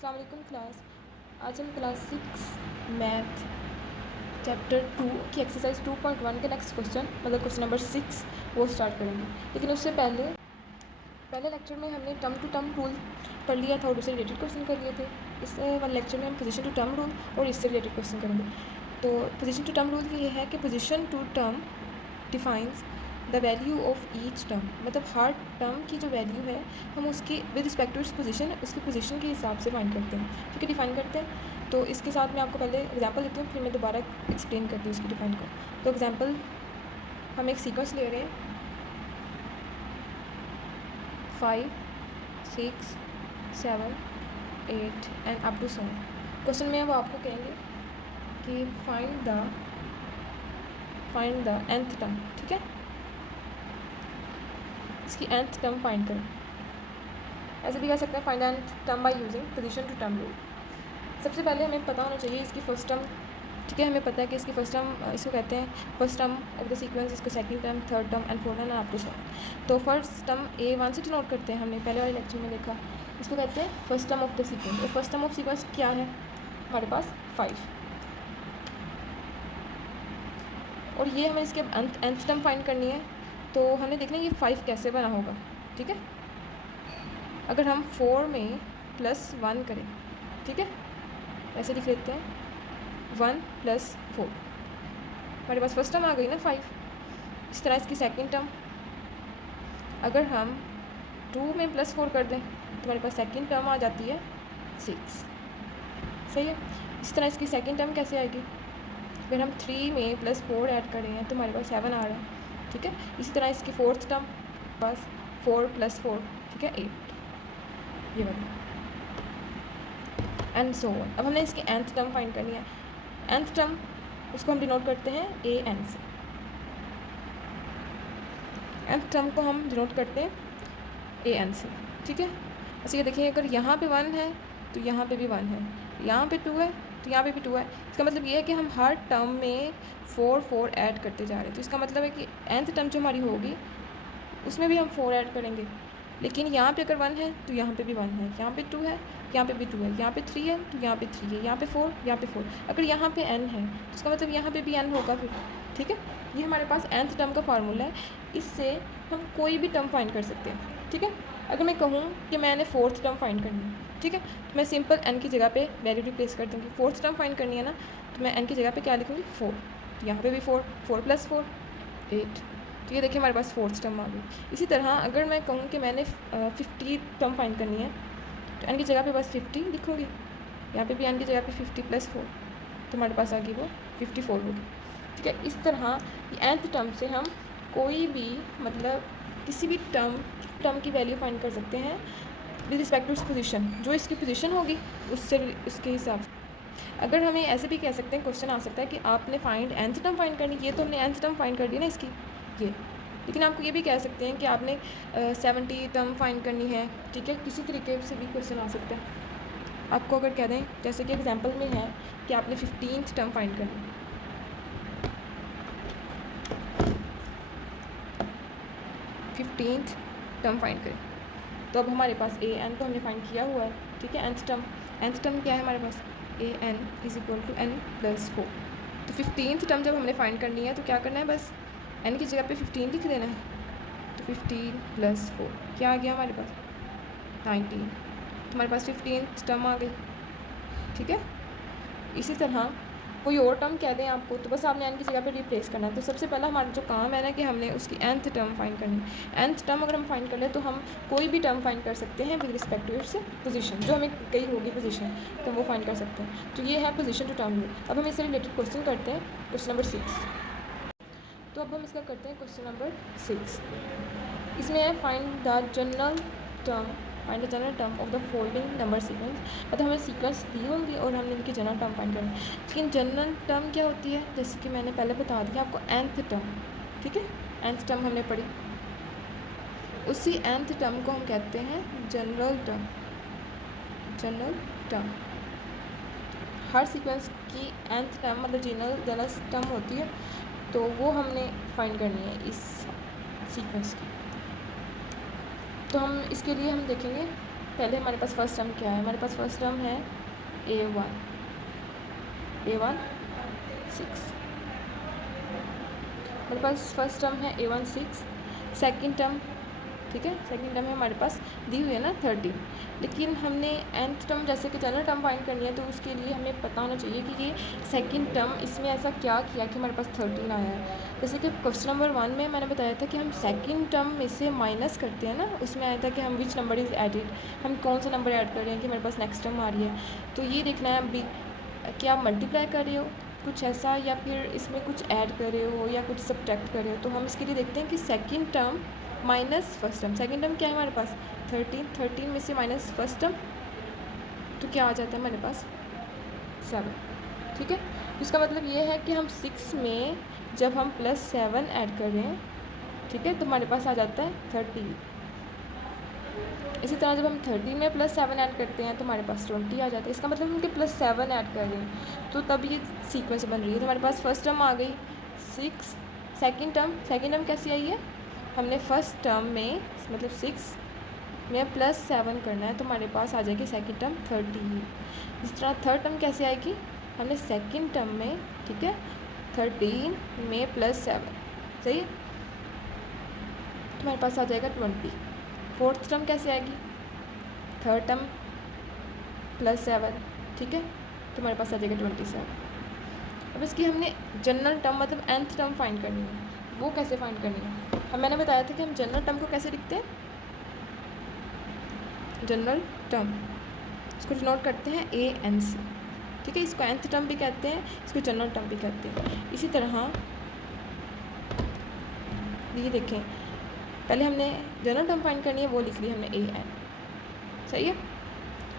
अस्सलाम वालेकुम क्लास। आज हम क्लास 6 मैथ चैप्टर 2 की एक्सरसाइज 2.1 के नेक्स्ट क्वेश्चन मतलब क्वेश्चन नंबर 6 वो स्टार्ट करेंगे। लेकिन उससे पहले लेक्चर में हमने टर्म टू टर्म रूल पढ़ लिया था और उससे रिलेटेड क्वेश्चन कर लिए थे। इस वाले लेक्चर में हम पोजीशन टू टर्म रूल और इससे रिलेटेड क्वेश्चन करेंगे। तो पोजीशन टू टर्म रूल ये है कि position to term defines the value of each term, मतलब हर टर्म की जो वैल्यू है हम उसकी with respect to its position उसकी पोजीशन के हिसाब से फाइंड करते हैं। ठीक है, डिफाइन करते हैं। तो इसके साथ मैं आपको पहले एग्जांपल देती हूँ, फिर मैं दोबारा एक्सप्लेन करती हूँ इसकी डिफाइन को। तो एग्जांपल, हम एक सीक्वेंस ले रहे हैं 5, 6, 7, 8 एंड अप टू 7। क्वेश्चन में वो आपको कहेंगे कि फाइंड द nth टर्म। ठीक है, इसकी nth टर्म फाइंड करें। ऐसे भी कह सकते हैं find nth term by using position to term rule. सबसे पहले हमें पता होना चाहिए इसकी फर्स्ट टर्म। ठीक है, हमें पता है कि इसकी फर्स्ट टर्म इसको कहते हैं first term of the sequence, इसको second term, third term and fourth term up to 7। तो फर्स्ट टर्म A1 से डिनोट करते हैं, हमने पहले वाले लेक्चर में देखा। इसको कहते हैं first term of the sequence. और फर्स्ट टर्म ऑफ सीक्वेंस क्या है हमारे पास 5, और ये हमें इसके nth टर्म फाइंड करनी है। तो हमें देखना है ये 5 कैसे बना होगा। ठीक है, अगर हम 4 में +1 करें, ठीक है, ऐसे लिख लेते हैं 1 + 4, हमारे पास फर्स्ट टर्म आ गई ना 5। इस तरह इसकी सेकंड टर्म, अगर हम 2 में +4 कर दें तो हमारे पास सेकंड टर्म आ जाती है 6। सही है, इस तरह इसकी सेकंड टर्म कैसे आएगी, अगर हम 3 में +4 ऐड कर रहे हैं तो हमारे पास 7 आ रहा है। ठीक है, इसी तरह इसकी फोर्थ टर्म पास 4 + 4, ठीक है 8, ये वाली एंड सो ऑन। अब हमने इसकी nth टर्म फाइंड करनी है। nth टर्म उसको हम डिनोट करते हैं an से। nth टर्म को हम डिनोट करते हैं an से। ठीक है, अच्छा ये देखिए, अगर यहाँ पे 1 है तो यहाँ पे भी 1 है, यहाँ पे 2 है तो यहाँ पे भी 2 है। इसका मतलब ये है कि हम हर टर्म में 4 4 ऐड करते जा रहे हैं। तो इसका मतलब है कि nth टर्म जो हमारी होगी उसमें भी हम 4 ऐड करेंगे। लेकिन यहाँ पे अगर 1 है तो यहाँ पे भी 1 है, यहाँ पे 2 है, यहाँ पे भी 2 है, यहाँ पे 3 है तो यहाँ पे 3 है, यहाँ पे 4, यहाँ पे 4। अगर यहाँ पे n है तो इसका मतलब यहाँ पे भी n होगा फिर। ठीक है, ये हमारे पास nth टर्म का फार्मूला है, इससे हम कोई भी टर्म फाइंड कर सकते हैं। ठीक है, अगर मैं कहूँ कि मैंने फोर्थ टर्म फाइंड करनी है, ठीक है, तो मैं सिंपल n की जगह पे वैल्यू रिप्लेस कर दूँगी। फोर्थ टर्म फाइंड करनी है ना, तो मैं n की जगह पे क्या लिखूँगी 4, तो यहाँ पे भी 4, 4 + 4 8। तो ये देखिए हमारे पास फोर्थ टर्म आ गई। इसी तरह अगर मैं कहूँ कि मैंने 50 टर्म फाइंड करनी है तो n की जगह पे बस 50 लिखूँगी, यहाँ पे भी n की जगह पे 50 + 4, तो हमारे पास आ गई वो 54 होगी। ठीक है, इस तरह nth टर्म से हम कोई भी मतलब किसी भी टर्म की वैल्यू फाइंड कर सकते हैं विद रिस्पेक्ट टू इस पोजीशन, जो इसकी पोजीशन होगी उससे उसके हिसाब से। अगर हमें ऐसे भी कह सकते हैं, क्वेश्चन आ सकता है कि आपने फाइंड nth टर्म फाइंड करनी, ये तो हमने nth टर्म फाइंड कर दी ना इसकी ये, लेकिन आपको ये भी कह सकते हैं कि आपने 70 टर्म फाइंड करनी है। ठीक है, किसी तरीके से भी क्वेश्चन आ सकता है। आपको अगर कह दें जैसे कि एग्जांपल में है कि आपने 15th टर्म फाइंड करनी, 15th टर्म फाइंड करें, तो अब हमारे पास an तो हमने फाइंड किया हुआ है। ठीक है, nth टर्म क्या है हमारे पास an = n + 4। तो 15th टर्म जब हमने फाइंड करनी है तो क्या करना है, बस n की जगह पे 15 लिख देना है। तो 15 + 4 क्या आ गया हमारे पास 19, तो हमारे पास 15th टर्म आ गई। ठीक है, इसी तरह कोई और टर्म कह दें आपको तो बस आपने n की जगह पे रिप्लेस करना है। तो सबसे पहला हमारा जो काम है ना कि हमने उसकी nth टर्म फाइंड करनी है। nth टर्म अगर हम फाइंड कर लें तो हम कोई भी टर्म फाइंड कर सकते हैं with respect to its position, जो हमें कही होगी पोजीशन तो हम वो फाइंड कर सकते हैं। तो ये है पोजीशन टू टर्म रूल। अब हम इससे रिलेटेड क्वेश्चन करते हैं, क्वेश्चन नंबर 6। तो अब हम इसका करते हैं क्वेश्चन नंबर 6। इसमें है find the general term of the following number sequence. मतलब हमें सीक्वेंस दी होंगी और हमने इनकी जनरल टर्म फाइंड करनी है। लेकिन जनरल टर्म क्या होती है, जैसे कि मैंने पहले बता दिया आपको nth टर्म। ठीक है, nth टर्म हमने पढ़ी, उसी nth टर्म को हम कहते हैं जनरल टर्म। हर सीक्वेंस की nth टर्म मतलब जनरल टर्म होती है, तो वो हमने फाइंड करनी है इस सीक्वेंस की। तो हम इसके लिए हम देखेंगे पहले हमारे पास फर्स्ट टर्म क्या है, हमारे पास फर्स्ट टर्म है A1 6, हमारे पास फर्स्ट टर्म है A1 6, सेकंड टर्म, ठीक है, सेकंड टर्म है हमारे पास दी हुई है ना 13, लेकिन हमने nth टर्म जैसे कि जनरल टर्म फाइंड करनी है, तो उसके लिए हमें पता होना चाहिए कि ये सेकंड टर्म इसमें ऐसा क्या किया कि हमारे पास 13 आया है। जैसे कि क्वेश्चन नंबर 1 में मैंने बताया था कि हम सेकंड टर्म में से माइनस करते हैं ना, उसमें आया था कि हम विच नंबर इज़ एडिड, हम कौन सा नंबर ऐड कर रहे हैं कि हमारे पास नेक्स्ट टर्म आ रही है। तो ये देखना है अभी क्या आप मल्टीप्लाई कर रहे हो कुछ ऐसा, या फिर इसमें कुछ ऐड कर रहे हो या कुछ सब्ट्रैक्ट कर रहे हो। तो हम इसके लिए देखते हैं कि second term minus first term, second term क्या है हमारे पास 13 में से माइनस फर्स्ट टर्म, तो क्या आ जाता है हमारे पास 7, ठीक है। इसका मतलब ये है कि हम 6 में जब हम +7 ऐड कर रहे हैं, ठीक है, तो हमारे पास आ जाता है 30। इसी तरह जब हम 13 में +7 ऐड करते हैं तो हमारे पास 20 आ जाता है। इसका मतलब हम +7 ऐड कर रहे हैं, तो तब ये सीक्वेंस बन रही है। तो हमारे पास फर्स्ट टर्म आ गई 6, सेकंड टर्म कैसी आई है, हमने फर्स्ट टर्म में मतलब 6 में +7 करना है, तो हमारे पास आ जाएगी सेकंड टर्म 30। इस तरह थर्ड टर्म कैसे आएगी, हमने सेकंड टर्म में, ठीक है, 13 में +7, सही है, तो हमारे पास आ जाएगा 20। फोर्थ टर्म कैसे आएगी, थर्ड टर्म +7, ठीक है, तो हमारे पास आ जाएगा 27। अब इसकी हमने जनरल टर्म मतलब nth टर्म फाइंड करनी है, वो कैसे फाइंड करनी है, अब मैंने बताया था कि हम जनरल टर्म को कैसे लिखते हैं, जनरल टर्म इसको डिनोट करते हैं ANC, ठीक है, इसको nth टर्म भी कहते हैं, इसको जनरल टर्म भी कहते हैं। इसी तरह ये देखें, पहले हमने जनरल टर्म फाइंड करनी है, वो लिख ली हमने AN, सही है,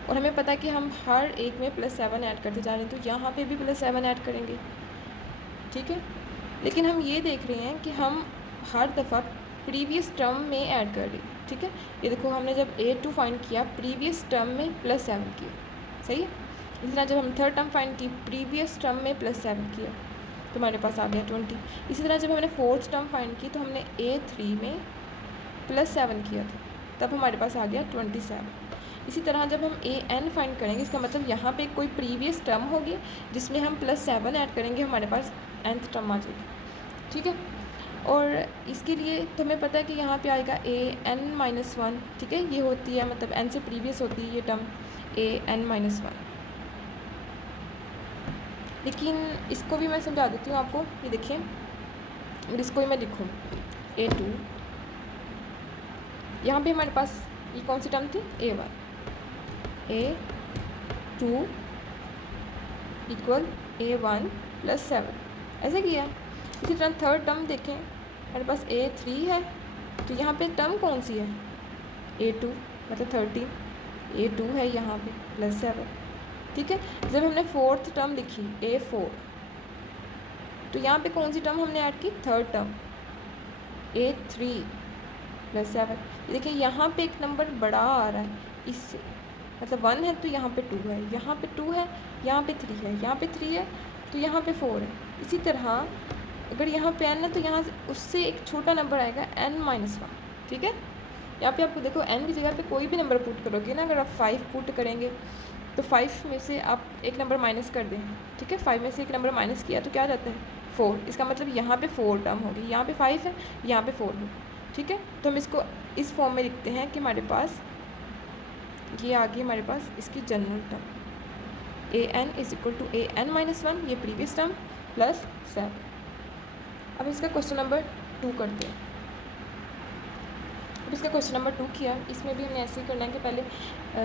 और हमें पता है कि हम हर एक में +7 ऐड करते जा रहे हैं, तो यहाँ पे भी +7 ऐड करेंगे, ठीक है। लेकिन हम ये देख रहे हैं कि हम हर दफ़ा प्रीवियस टर्म में ऐड कर रहे हैं, ठीक है। ये देखो हमने जब A2 फाइंड किया प्रीवियस टर्म में +7 किया, सही है। इसी तरह जब हम थर्ड टर्म फाइंड की प्रीवियस टर्म में +7 किया, तो हमारे पास आ गया 20। इसी तरह जब हमने फोर्थ टर्म फाइंड की तो हमने A3 में +7 किया था, तब हमारे पास आ गया 27। इसी तरह जब हम AN फाइंड करेंगे, इसका मतलब यहाँ पे कोई प्रीवियस टर्म होगी जिसमें हम +7 ऐड करेंगे, हमारे पास nth टर्म आ जाएगी, ठीक है। और इसके लिए तो हमें पता है कि यहाँ पे आएगा AN-1, ठीक है, ये होती है मतलब n से प्रीवियस होती है ये टर्म AN-1। लेकिन इसको भी मैं समझा देती हूँ आपको, ये देखिए, और इसको भी मैं लिखूँ A2, यहाँ पे हमारे पास ये कौन सी टर्म थी, A1, A2 इक्वल A1 +7, ऐसे किया। इसी तरह थर्ड टर्म देखें, हमारे पास A3 है, तो यहाँ पे टर्म कौन सी है, A2 मतलब 13, A2 है यहाँ पे +7, ठीक है। जब हमने फोर्थ टर्म लिखी A4, तो यहाँ पे कौन सी टर्म हमने ऐड की, थर्ड टर्म A3 +7। देखिए यहाँ पे एक नंबर बड़ा आ रहा है इससे, मतलब 1 है तो यहाँ पे 2 है, यहाँ पे 2 है, यहाँ पे 3 है, यहाँ पे 3 है, तो यहाँ पे 4 है। इसी तरह अगर यहाँ पे n है तो यहाँ से उससे एक छोटा नंबर आएगा n-1, ठीक है। यहाँ पे आपको देखो n की जगह पे कोई भी नंबर पुट करोगे ना, अगर आप 5 पुट करेंगे तो 5 में से आप एक नंबर माइनस कर दें, ठीक है, 5 में से एक नंबर माइनस किया तो क्या आ जाता है 4। इसका मतलब यहाँ पे 4 टर्म होगी, यहाँ पे 5 है, यहाँ पे 4 होगी, ठीक है। तो हम इसको इस फॉर्म में लिखते हैं कि हमारे पास ये आ गई हमारे पास इसकी जनरल टर्म AN = AN-1, ये प्रीवियस टर्म +7। अब इसका क्वेश्चन नंबर 2 करते हैं। अब इसका क्वेश्चन नंबर 2 किया, इसमें भी हमने ऐसे ही करना है कि पहले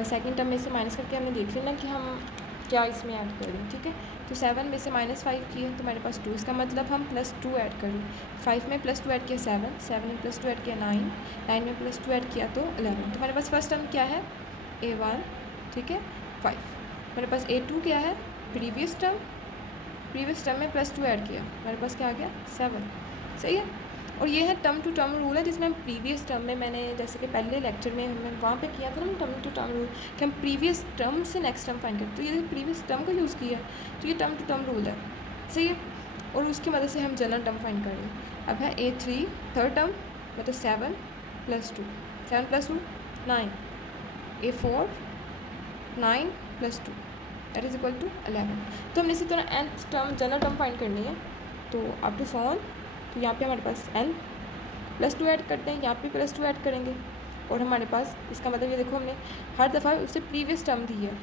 सेकंड टर्म में से माइनस करके हमने देख लेना कि हम क्या इसमें ऐड कर रहे हैं, ठीक है। तो 7 में से -5 किए तो हमारे पास 2, इसका मतलब हम +2 ऐड कर रहे हैं। 5 में +2 ऐड किया 7, 7 में +2 ऐड किया 9, 9 में +2 ऐड किया तो 11। तो हमारे पास फर्स्ट टर्म क्या है, A1, ठीक है, 5। हमारे पास A2 क्या है, प्रीवियस टर्म में +2 ऐड किया, हमारे पास क्या आ गया 7, सही है। और ये है टर्म टू टर्म रूल है, जिसमें हम प्रीवियस टर्म में, मैंने जैसे कि पहले लेक्चर में हमने वहाँ पे किया था ना टर्म टू टर्म रूल, कि हम प्रीवियस टर्म से नेक्स्ट टर्म फाइंड करते, तो ये प्रीवियस टर्म को यूज़ किया है, तो ये टर्म टू टर्म रूल है, सही है। और उसकी मदद से हम जनरल टर्म फाइंड कर रहे हैं। अब है A3 थर्ड टर्म, मतलब 7 + 2, 7 + 2 9, A4 9 + 2 that is equal to 11। तो हमने इसी तरह nth term general term find करनी है, तो अप टू सोन, तो यहाँ पे हमारे पास n +2 ऐड करते हैं, यहाँ पे +2 ऐड करेंगे, और हमारे पास इसका मतलब ये देखो हमने हर दफ़ा उससे प्रीवियस टर्म दी है,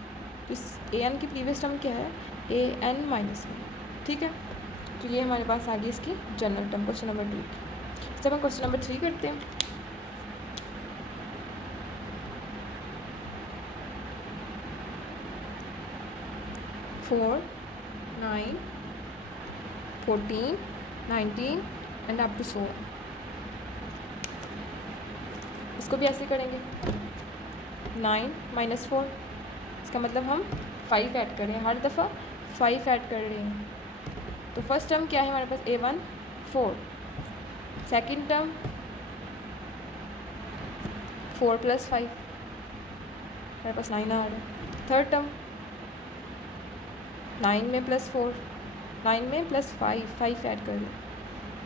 तो इस an की प्रीवियस टर्म क्या है, an-1, ठीक है। तो ये हमारे पास आ गई इसकी जनरल टर्म क्वेश्चन नंबर 2 की। जब हम क्वेश्चन नंबर 3 करते हैं, फोर 9 14 19 एंड अप टू 16, इसको भी ऐसे करेंगे 9 - 4, इसका मतलब हम 5 ऐड कर रहे हैं, हर दफ़ा 5 ऐड कर रहे हैं। तो फर्स्ट टर्म क्या है हमारे पास, A1 4, सेकंड टर्म 4 + 5, हमारे पास 9 आ रहा है। थर्ड टर्म 9 में +4, 9 में +5, 5 ऐड कर रहे हैं,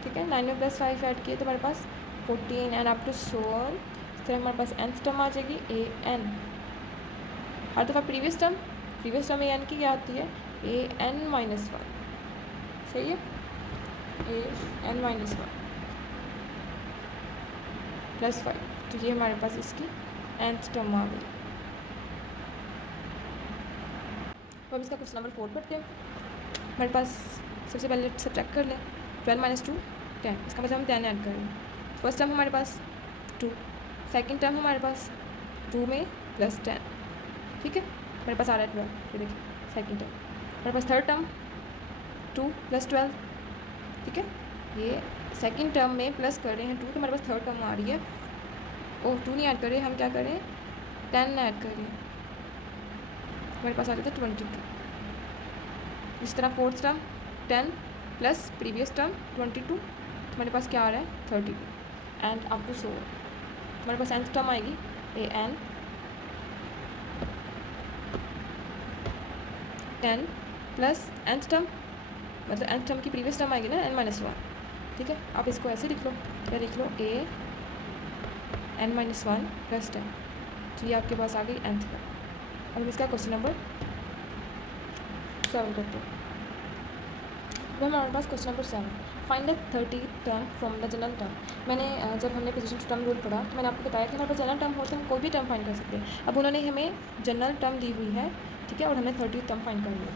ठीक है। 9 में +5 ऐड किए तो हमारे पास 14 एंड अप टू 16। इस तरह हमारे पास nth टर्म आ जाएगी an, हर दफ़ा प्रीवियस टर्म an की क्या आती है, an-1, सही है, an-1 + 5, तो ये हमारे पास इसकी nth टर्म आ गई। तो अब इसका क्वेश्चन नंबर 4 पढ़ते हैं। हमारे पास सबसे पहले सब्ट्रैक्ट कर लें, 12 - 2 10, इसका मतलब हम 10 ऐड कर रहे हैं। फर्स्ट टर्म हमारे पास 2, सेकंड टर्म हमारे पास 2 में +10, ठीक है, हमारे पास आ रहा है 12, ये देखिए सेकंड टर्म। हमारे पास थर्ड टर्म 2 + 12, ठीक है, ये सेकंड टर्म में प्लस कर रहे हैं 2, तो हमारे पास थर्ड टर्म आ रही है, और 2 नहीं ऐड कर रहे, हम क्या कर रहे हैं, 10 ऐड कर रहे हैं, हमारे पास आ जाता है 22। इस तरह fourth term 10 plus previous term 22, तो हमारे पास क्या आ रहा है, 32 एंड अप टू 16। हमारे पास nth टर्म आएगी an 10 प्लस nth टर्म, मतलब nth टर्म की प्रीवियस टर्म आएगी ना n-1, ठीक है। आप इसको ऐसे लिख लो, या लिख लो an-1 + 10, तो ये आपके पास आ गई nth टर्म। अब हम इसका क्वेश्चन नंबर 7 करते हैं। अब हमारे पास question number 7, find the 30th term from the general term. मैंने जब हमने पोजीशन टू टर्म रूल पढ़ा तो मैंने आपको बताया कि हमारे पास जनरल टर्म हो तो हम कोई भी टर्म फाइंड कर सकते हैं। अब उन्होंने हमें जनरल टर्म दी हुई है, ठीक है, और हमने 30th टर्म फाइंड करनी है,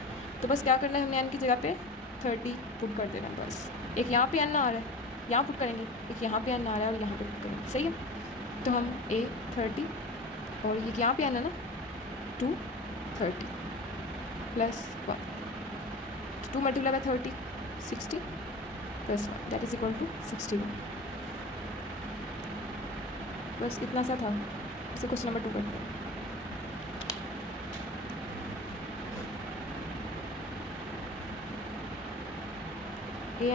तो बस क्या करना है, हमने n की जगह पे 30 पुट कर देना है। बस एक यहाँ पे n आ रहा है, यहाँ पुट करेंगे, एक यहाँ पे n आ रहा है और यहाँ पे पुट करेंगे, सही है। तो हम A30 और ये यहाँ पे n है ना 230 + 1, 2 × 30 60 + 1 दैट इज इक्वल टू 61। बस इतना सा था। इसे क्वेश्चन नंबर 2 करते हैं।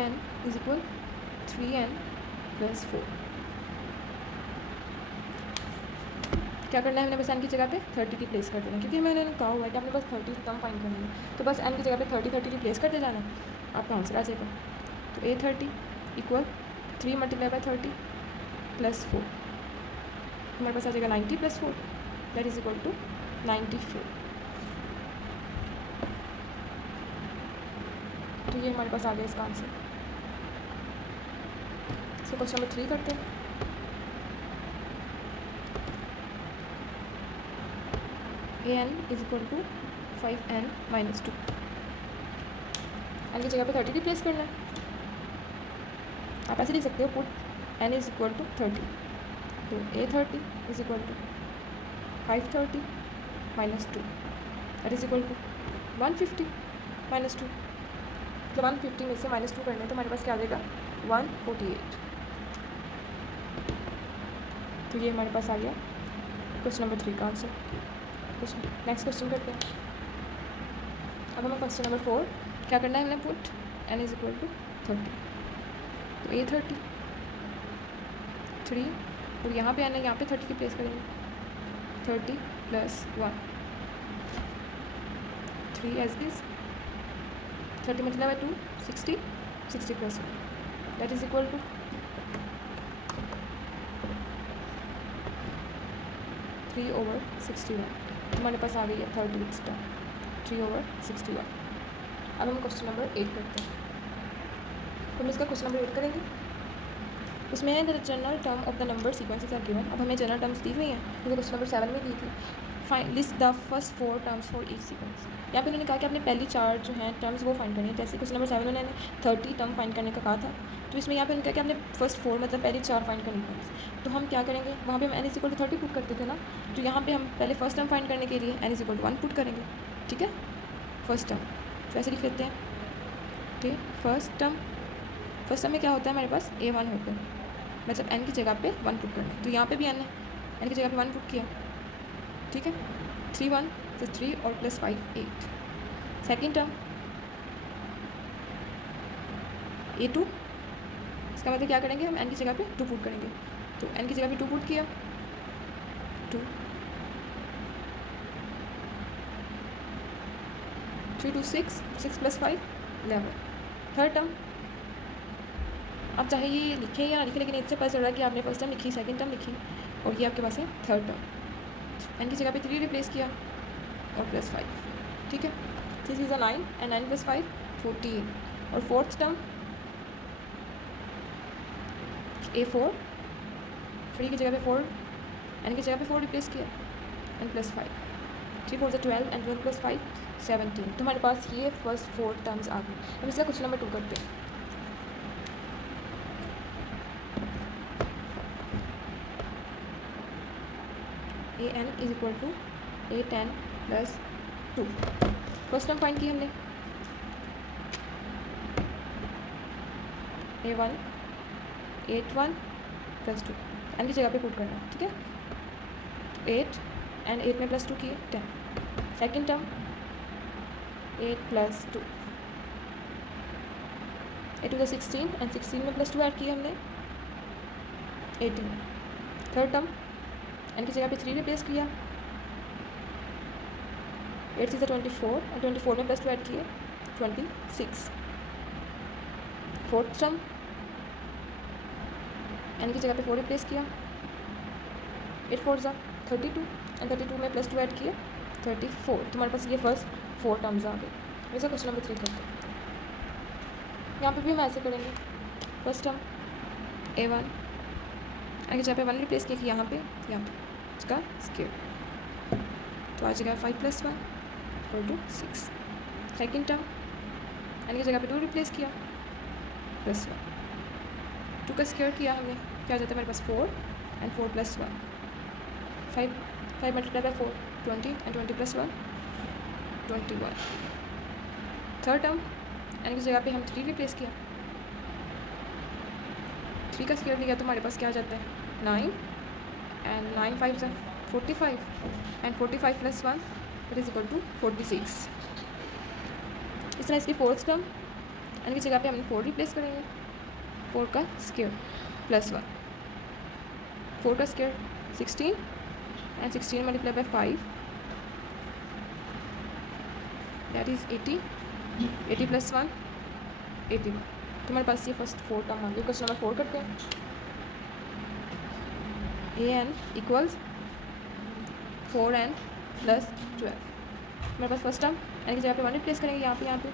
an is equal 3n + 4। क्या करना है, हमने बस n की जगह पे 30 रिप्लेस कर देना, क्योंकि मैंने कहा हुआ है कि आपने बस 30 टर्म फाइंड करनी है, तो बस n की जगह पे 30 रिप्लेस कर दे जाना, आपका आंसर आ जाएगा। तो A30 इक्वल 3 × 30 + 4, हमारे पास आ जाएगा 90 + 4 दैट इज इक्वल टू 94। तो ये हमारे पास आ गया इसका आंसर। सो क्वेश्चन नंबर 3 करते हैं। an is equal to 5n - 2, n की जगह पे 30 रिप्लेस करना है। आप ऐसे लिख सकते हो, put n is equal to 30, तो A30 is equal to 530 - 2 that is equal to 150 - 2, तो 150 में से -2 करना है, तो हमारे पास क्या आ जाएगा 148। तो ये हमारे पास आ गया क्वेश्चन नंबर 3 का आंसर। नेक्स्ट क्वेश्चन करते हैं। अब हमें क्वेश्चन नंबर 4 क्या करना है, हमने put n is equal to 30, तो A30 3 और यहाँ पे n है, यहाँ पे 30 की प्लेस करेंगे, 30 + 1 3 एज इज 30 मतलब 2 60 60 + 1 दैट इज इक्वल टू 3/61 हमारे पास आ गई है 30th टर्म 3/61। अब हम क्वेश्चन नंबर 8 करते हैं। तो हम इसका क्वेश्चन नंबर 8 करेंगे। उसमें है the general term of the number sequences are given. अब हमें जनरल टर्म्स दी हुई हैं, क्योंकि क्वेश्चन नंबर 7 में दी थी। Find list the first 4 terms for each sequence. यहाँ पे उन्होंने कहा कि आपने पहली 4 जो हैं टर्म्स वो फाइंड करनी है। जैसे क्वेश्चन नंबर 7 उन्होंने 30 टर्म फाइंड करने का कहा था, तो इसमें यहाँ पे उन्होंने कहा कि आपने फर्स्ट 4 मतलब पहली 4 फाइंड करनी टर्म्स। तो हम क्या करेंगे, वहाँ पे हम n=30 पुट करते थे ना, तो यहाँ पे हम पहले फर्स्ट टर्म फाइंड करने के लिए n=1 पुट करेंगे। ठीक है, फर्स्ट टर्म तो ऐसे लिख लेते हैं। ठीक है, फर्स्ट टर्म में क्या होता है, हमारे पास a1 होता है, मतलब n की जगह पे 1 पुट करना है। तो यहाँ पे भी n है, n की जगह पे 1 पुट किया। ठीक है, 3 1 तो 3 और +5 8। सेकेंड टर्म a2, इसका मतलब क्या करेंगे, हम n की जगह पे 2 पुट करेंगे। तो n की जगह पे 2 पुट किया, 2 3 2 6 6 + 5 11। थर्ड टर्म, आप चाहे ये लिखें या ना लिखें, लेकिन इससे पता चल रहा है कि आपने फर्स्ट टर्म लिखी, सेकंड टर्म लिखी, और ये आपके पास है थर्ड टर्म। n की जगह पे 3 रिप्लेस किया और +5। ठीक है, 3 is 9 and 9 + 5 14। और फोर्थ टर्म a4, 3 की जगह पे 4, n की जगह पे 4 रिप्लेस किया and +5। 3 4 12 and 12 + 5 17। तो हमारे पास ये फर्स्ट 4 टर्म्स आ गए। हम इसका क्वेश्चन नंबर 2 करते हैं। an = a10 + 2। First term find की हमने, a1 8 1 + 2, n की जगह पे पुट करना है। ठीक है, 8 and 8 में +2 किए 10। सेकेंड टर्म 8 + 2, 8 × 16 and 16 में +2 ऐड किए हमने 18। थर्ड टर्म n की जगह पे 3 रिप्लेस किया, 8 × 24 और 24 में +2 ऐड किए 26। फोर्थ टर्म n की जगह पे 4 रिप्लेस किया, 8 4 × 32 और 32 में +2 ऐड किए 34। तुम्हारे पास ये फर्स्ट 4 टर्म्स आ गए। वैसे क्वेश्चन नंबर 3 करते हैं। यहाँ पे भी हम ऐसे करेंगे। फर्स्ट टर्म a1, n की जगह पे 1 रिप्लेस किया कि यहाँ पे इसका स्क्वायर, तो आ जाएगा 5 + 1 = 6। सेकेंड टर्म n की जगह पे 2 रिप्लेस किया +1, 2 का स्क्वायर किया हमने, क्या आ जाता है हमारे पास 4 and 4 + 1 5 5 × 4 20 and 20 + 1 21। Third term n की जगह पे हम 3 रिप्लेस किया, 3 का स्क्वायर लिया, तो हमारे पास क्या आ जाता है 9 and 9 5 × 45 and 45 + 1 = 46। इस तरह इसकी फोर्थ टर्म n की जगह पे हम 4 रिप्लेस करेंगे, 4 का स्क्वायर +1, 4 का स्क्वायर 16 and 16 × 5 that is 80 80 + 1 81। तो हमारे पास ये फर्स्ट 4 टर्म आ गई। क्वेश्चन नंबर 4 करते हैं। an = 4n + 12। हमारे पास फर्स्ट टर्म n की जगह पे 1 रिप्लेस करेंगे, यहाँ पे 1 +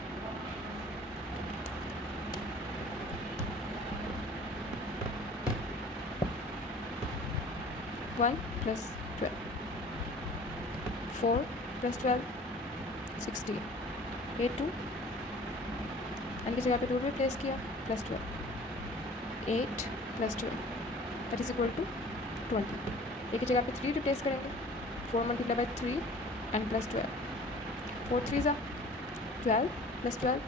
12, 4 + 12 16, a2, n की जगह पे 2 रिप्लेस किया +12, 8 + 12 that is equal to 20। a की जगह पे 3 रिप्लेस करेंगे, 4 × 3 and +12, 4 3 × 12 + 12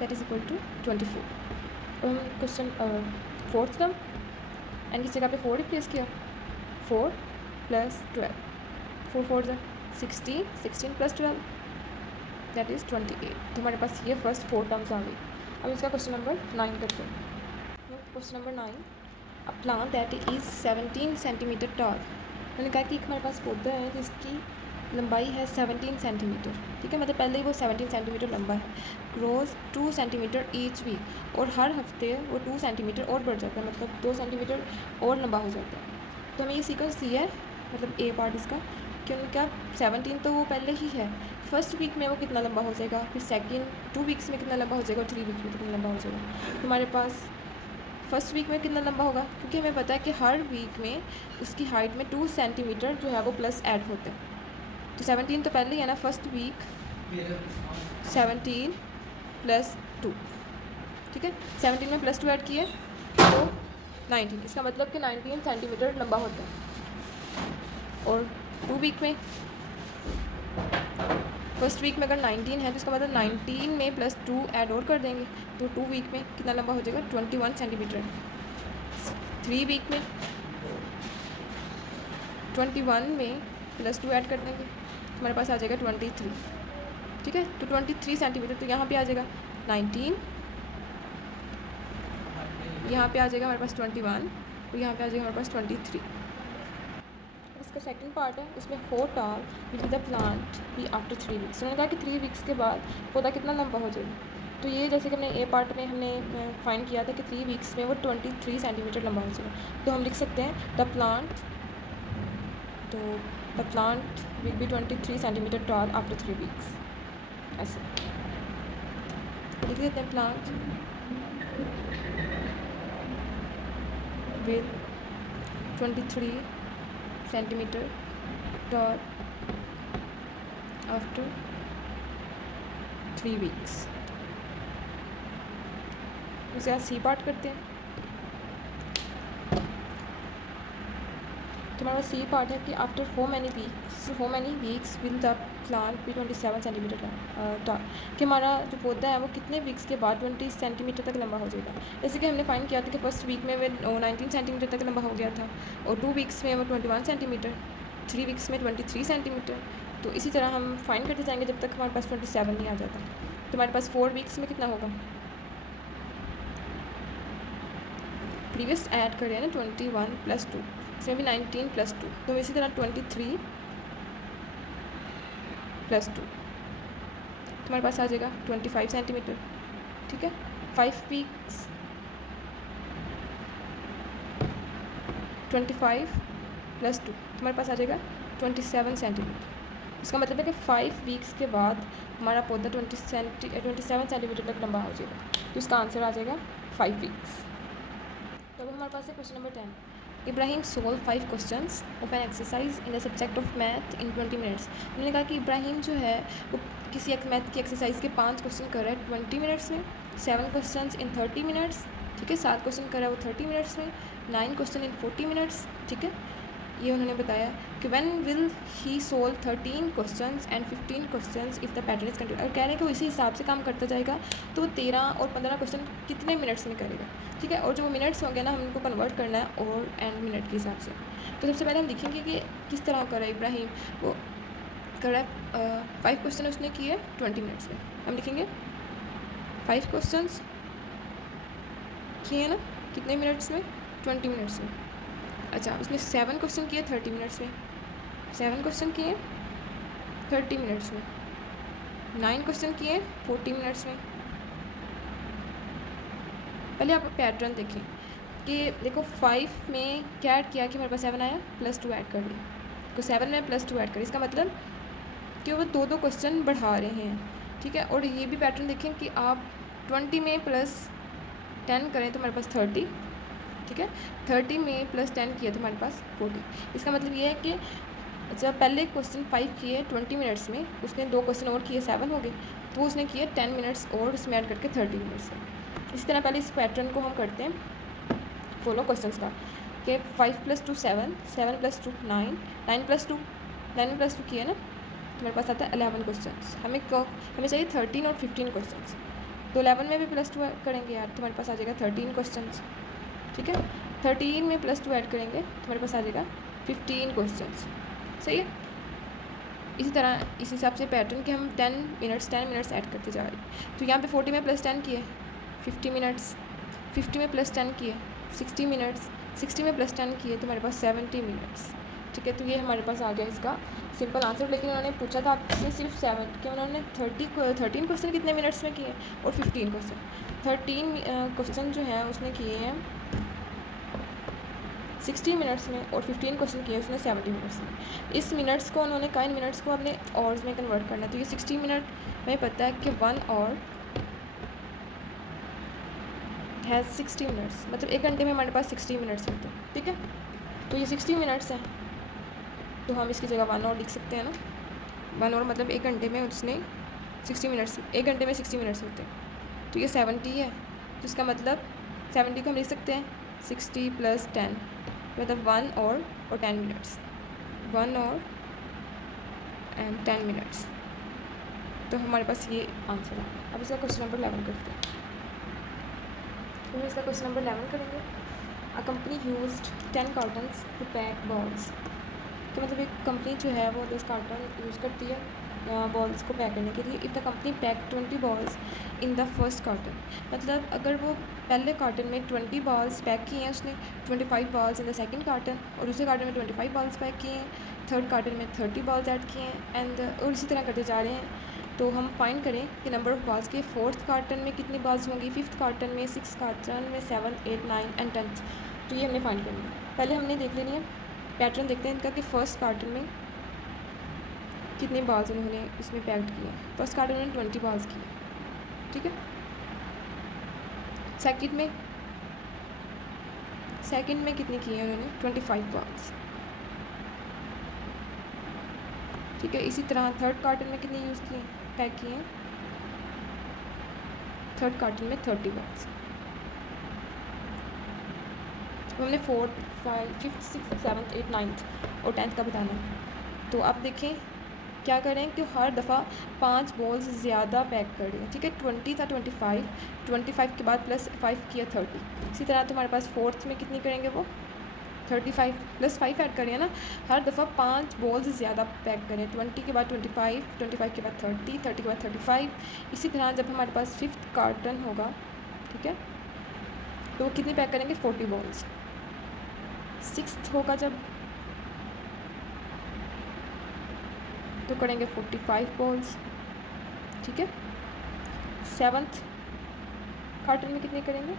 that is equal to 24। और हम क्वेश्चन फोर्थ टर्म n की जगह पे 4 रिप्लेस किया, 4 + 12, 4 4 × 16 16 + 12 that is 28। तो हमारे पास ये फर्स्ट 4 टर्म्स आ गई। अब इसका क्वेश्चन नंबर 9 करते हैं। Question number 9, a plant that is 17 centimetre toll. मैंने कहा कि एक हमारे पास पौधा है जिसकी लंबाई है 17 सेंटीमीटर। ठीक है, मतलब पहले ही वो 17 सेंटीमीटर लंबा है। ग्रोज 2 सेंटीमीटर ईच वीक, और हर हफ्ते वो 2 सेंटीमीटर और बढ़ जाता है, मतलब 2 सेंटीमीटर और लंबा हो जाता है। तो हमें ये सीक्वेंस दिया है मतलब ए पार्ट इसका, कि उनका 17 तो वो पहले ही है, फर्स्ट वीक में वो कितना लंबा हो जाएगा, फिर सेकंड 2 वीक्स में कितना लंबा हो जाएगा और 3 वीक्स में कितना लंबा हो जाएगा। हमारे पास फर्स्ट वीक में कितना लंबा होगा, क्योंकि हमें पता है कि हर वीक में उसकी हाइट में 2 सेंटीमीटर जो है वो प्लस ऐड होते हैं। तो 17 तो पहले ही है ना, फर्स्ट वीक 17 प्लस 2, ठीक है। 17 में प्लस 2 ऐड किए तो 19, इसका मतलब कि 19 सेंटीमीटर लंबा होता है। और 2 वीक में, फर्स्ट वीक में अगर 19 है तो इसका मतलब 19 में प्लस 2 ऐड और कर देंगे तो 2 वीक में कितना लंबा हो जाएगा, 21 सेंटीमीटर। 3 वीक में 21 में प्लस 2 ऐड कर देंगे तो हमारे पास आ जाएगा 23, ठीक है। तो 23 सेंटीमीटर, तो यहाँ पे आ जाएगा 19, यहाँ पे आ जाएगा हमारे पास 21 और यहाँ पे आ जाएगा हमारे पास 23। इसका सेकंड पार्ट है, इसमें हो tall will be the plant be after 3 weeks. उन्होंने कहा कि 3 वीक्स के बाद पौधा कितना लंबा हो जाएगा। तो ये जैसे कि हमने ए पार्ट में हमने फाइंड किया था कि 3 वीक्स में वो 23 सेंटीमीटर लंबा हो जाएगा। तो हम लिख सकते हैं द प्लांट, तो the plant will be 23 centimetre toll after 3 weeks, ऐसे लिख देते हैं। Plant with 23 centimetre toll after 3 weeks. उसे आज सी पार्ट करते हैं। तो हमारा सी पार्ट है कि after how many weeks will the plant be 27 centimetre tall, कि हमारा जो पौधा है वो कितने वीक्स के बाद 20 सेंटीमीटर तक लंबा हो जाएगा। जैसे कि हमने फाइंड किया था कि फर्स्ट वीक में वो 19 सेंटीमीटर तक लंबा हो गया था और 2 वीक्स में वो 21 सेंटीमीटर, 3 वीक्स में 23 सेंटीमीटर। तो इसी तरह हम फाइंड करते जाएंगे जब तक हमारे पास 27 नहीं आ जाता। तो हमारे पास 4 वीक्स में कितना होगा, प्रीवियस ऐड कर रहे हैं ना 21 प्लस 2, इसमें भी 19 प्लस 2, तो इसी तरह 23 प्लस 2 तुम्हारे पास आ जाएगा 25 सेंटीमीटर, ठीक है। 5 वीक्स 25 प्लस 2 तुम्हारे पास आ जाएगा 27 सेंटीमीटर। इसका मतलब है कि 5 वीक्स के बाद हमारा पौधा 27 सेंटीमीटर तक लंबा हो जाएगा। तो इसका आंसर आ जाएगा 5 वीक्स। तो अब हमारे पास है question number 10। Ibrahim solve 5 questions of an exercise in the subject of math in 20 minutes. मैंने कहा कि इब्राहिम जो है वो किसी एक मैथ की एक्सरसाइज के 5 क्वेश्चन कर रहा है 20 मिनट्स में, 7 क्वेश्चंस इन 30 मिनट्स, ठीक है। 7 क्वेश्चन कर रहा है वो 30 मिनट्स में, 9 क्वेश्चन इन 40 मिनट्स, ठीक है। ये उन्होंने बताया कि when will he solve 13 questions and 15 questions if the pattern is continue. और कह रहे हैं कि उसी हिसाब से काम करता जाएगा तो वो 13 और 15 क्वेश्चन कितने मिनट्स में करेगा, ठीक है। और जो वो मिनट्स होंगे ना हम उनको कन्वर्ट करना है और एंड मिनट के हिसाब से। तो सबसे पहले हम लिखेंगे कि किस तरह कर रहा है इब्राहिम, वो कर रहा है 5 क्वेश्चन उसने किए 20 मिनट्स में। हम लिखेंगे 5 क्वेश्चंस किए ना कितने मिनट्स में, 20 मिनट्स में। अच्छा, उसने 7 क्वेश्चन किए 30 मिनट्स में, 7 क्वेश्चन किए 30 मिनट्स में, 9 क्वेश्चन किए 40 मिनट्स में। पहले आप पैटर्न देखें कि देखो 5 में क्या ऐड किया कि हमारे पास 7 आया, प्लस 2 ऐड कर दिया, तो 7 में प्लस 2 ऐड करें, इसका मतलब कि वो 2 क्वेश्चन बढ़ा रहे हैं, ठीक है। और ये भी पैटर्न देखें कि आप 20 में प्लस 10 करें तो हमारे पास 30, ठीक है। 30 में प्लस 10 किया तो हमारे पास 40। इसका मतलब ये है कि जब पहले क्वेश्चन 5 किए 20 मिनट्स में, उसने 2 क्वेश्चन और किए 7 हो गए, तो उसने किए 10 मिनट्स और उसमें ऐड करके 30 मिनट्स में। इसी तरह पहले इस पैटर्न को हम करते हैं फॉलो क्वेश्चंस का कि 5 + 2 7, 7 + 2 9, 9 + 2 9 में +2 किया ना तो मेरे पास आता है 11 क्वेश्चंस। हमें चाहिए 13 और 15 क्वेश्चंस, तो 11 में भी +2 करेंगे यार तो हमारे पास आ जाएगा 13 क्वेश्चंस, ठीक है। 13 में +2 ऐड करेंगे तो हमारे पास आ जाएगा 15 क्वेश्चंस, सही है। इसी तरह इस हिसाब से पैटर्न के हम 10 मिनट्स ऐड करते जा रहे हैं। तो यहाँ पे 40 में +10 किए 50 मिनट्स, 50 में +10 किए 60 मिनट्स, 60 में +10 किए तो हमारे पास 70 मिनट्स, ठीक है। तो ये हमारे पास आ गया इसका सिंपल आंसर। लेकिन उन्होंने पूछा था आपसे सिर्फ 7 कि उन्होंने 13 क्वेश्चन कितने मिनट्स में किए और 15 क्वेश्चन 13 क्वेश्चन जो हैं उसने किए हैं 60 मिनट्स में और 15 क्वेश्चन किए उसने 70 मिनट्स में। इस मिनट्स को उन्होंने काइन मिनट्स को अपने आवर्स में कन्वर्ट करना है। तो ये 60 मिनट में पता है कि 1 आवर हैज़ 60 मिनट्स, मतलब 1 घंटे में हमारे पास 60 मिनट्स होते हैं, ठीक है। तो ये 60 मिनट्स हैं, तो हम इसकी जगह 1 आवर लिख सकते हैं ना। 1 आवर मतलब 1 घंटे में उसने 60 मिनट्स, 1 घंटे में 60 मिनट्स होते हैं। तो ये 70 है, तो इसका मतलब 70 को हम लिख सकते हैं 60 + 10, मतलब 1 आवर और 10 मिनट्स, 1 आवर एंड 10 मिनट्स। तो हमारे पास ये आंसर है। अब इसका क्वेश्चन नंबर 11 करते हैं। तो इसका क्वेश्चन नंबर 11 करेंगे। A company used 10 cartons to pack balls. तो मतलब एक कंपनी जो है वो 10 कार्टन यूज़ करती है बॉल्स को पैक करने के लिए। If the company pack 20 balls in the first carton, मतलब अगर वो पहले कार्टन में 20 बॉल्स पैक किए हैं उसने, 25 balls in the second carton, और दूसरे कार्टन में 25 बॉल्स पैक किए हैं, थर्ड कार्टन में 30 बॉल्स ऐड किए हैं, एंड और इसी तरह करते जा रहे हैं। तो हम फाइंड करें कि नंबर ऑफ़ बॉल्स के फोर्थ कार्टन में कितनी बॉल्स होंगी, फिफ्थ कार्टन में, सिक्स कार्टन में, 7, 8, 9 एंड 10th। तो ये हमने फाइंड करनी है। पहले हमने देख लेनी है, पैटर्न देखते हैं इनका कि फ़र्स्ट कार्टन में कितने बॉल्स उन्होंने इसमें पैक्ड किए हैं। फर्स्ट कार्टन में 20 बॉल्स किए, ठीक है। सेकंड में कितनी की है उन्होंने, 25 बॉल्स, ठीक है। इसी तरह थर्ड कार्टन में कितने यूज़ किए, पैक किए हैं, थर्ड कार्टन में 30 बॉल्स। हमने 4, 5, 5, 6, 7, 8, 9 और 10th का बताना है। तो अब देखें क्या करें कि हर दफ़ा 5 बॉल्स ज़्यादा पैक करें, ठीक है। 20 था 25 के बाद +5 किया 30। इसी तरह तो हमारे पास फोर्थ में कितनी करेंगे, वो 35 +5 ऐड करें ना। हर दफ़ा 5 बॉल्स ज़्यादा पैक करें, 20 के बाद 25, 25 के बाद 30, 30 के बाद 35। इसी तरह जब हमारे पास फिफ्थ कार्टन होगा, ठीक है, तो वो कितनी पैक करेंगे, 40 बॉल्स। सिक्स्थ होगा जब, तो करेंगे 45 बॉल्स, ठीक है। 7th कार्टन में कितने करेंगे,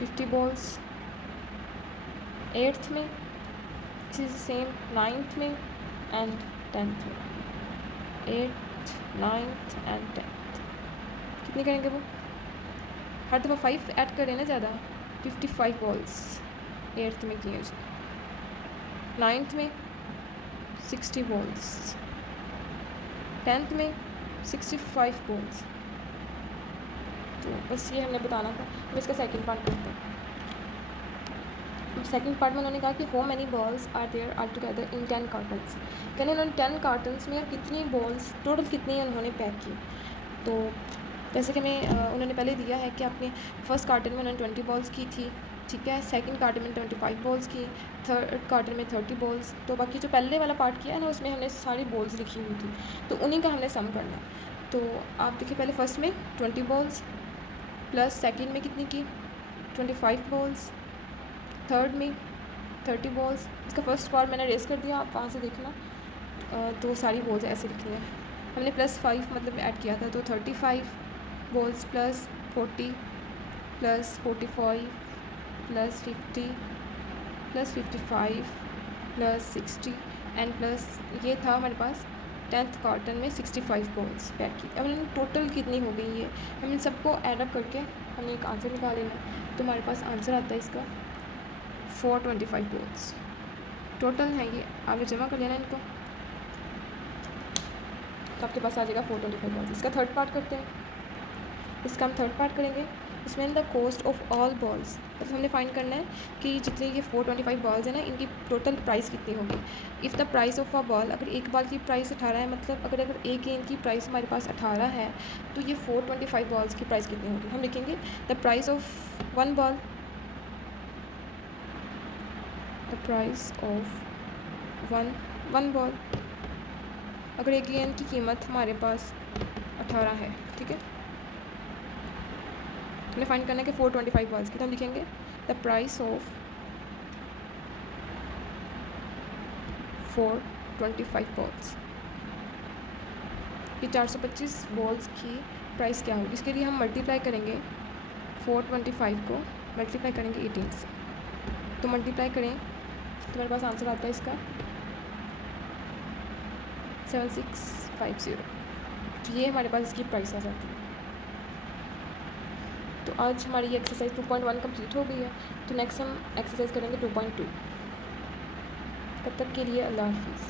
50 बॉल्स। 8th में इसी सेम, 9th में एंड 10th में, 8th, 9th एंड 10th कितने करेंगे वो, हर दफ़ा 5 ऐड करें ना ज़्यादा। 55 बॉल्स 8th में किए उसने, 9th में 60 बॉल्स, 10th में 65 बॉल्स। तो बस ये हमने बताना था। अब इसका सेकंड पार्ट करते हैं। सेकंड पार्ट में उन्होंने कहा कि how many balls are there are together in 10 cartons. कहने उन्होंने 10 कार्टन्स में कितनी बॉल्स टोटल कितनी उन्होंने पैक की। तो जैसे कि उन्होंने पहले दिया है कि अपने फर्स्ट कार्टन में उन्होंने 20 बॉल्स की थी, ठीक है। सेकंड कार्टन में 25 बॉल्स की, थर्ड कार्टन में 30 बॉल्स। तो बाकी जो पहले वाला पार्ट किया है ना, उसमें हमने सारी बॉल्स लिखी हुई थी, तो उन्हीं का हमने सम करना है। तो आप देखिए, पहले फर्स्ट में 20 बॉल्स प्लस सेकंड में कितनी की, 25 बॉल्स, थर्ड में 30 बॉल्स। इसका फर्स्ट पार्ट मैंने रेस कर दिया, आप वहाँ से देखना। तो सारी बॉल्स ऐसे लिखनी है। हमने +5 मतलब ऐड किया था, तो 35 balls plus 40 plus 45 plus 50 plus 55 plus 60 and plus ये था हमारे पास 10th कार्टन में 65 बॉल्स पैक की। अब हमने टोटल कितनी हो गई ये, हम इन सबको ऐड अप करके हमने एक आंसर निकाल लेना। तो हमारे पास आंसर आता है इसका 425 बॉल्स टोटल है ये। आगे जमा कर लेना इनको, तो आपके पास आ जाएगा 425 बॉल्स। इसका थर्ड पार्ट करते हैं। इसका हम थर्ड पार्ट करेंगे। इसमें the cost of all balls, मतलब हमने फाइंड करना है कि जितने ये 425 बॉल्स हैं ना, इनकी टोटल प्राइस कितनी होगी। If the price of a ball, अगर एक बॉल की प्राइस 18 है, मतलब अगर एक गेंद की प्राइस हमारे पास 18 है, तो ये 425 बॉल्स की प्राइस कितनी होगी। हम लिखेंगे the price of one ball, the price of one ball, अगर एक गेंद की कीमत हमारे पास 18 है, ठीक है। हमें फाइंड करना है कि 425 बॉल्स की, तो हम लिखेंगे द प्राइस ऑफ 425 बॉल्स। ये 425 बॉल्स की प्राइस क्या होगी। इसके लिए हम मल्टीप्लाई करेंगे 425 को मल्टीप्लाई करेंगे 18 से, तो मल्टीप्लाई करें तो मेरे पास आंसर आता है इसका 7650। तो ये हमारे पास इसकी प्राइस आ जाती है। तो आज हमारी ये एक्सरसाइज 2.1 कंप्लीट हो गई है। तो नेक्स्ट हम एक्सरसाइज करेंगे 2.2। तब तक के लिए अल्लाह हाफिज़।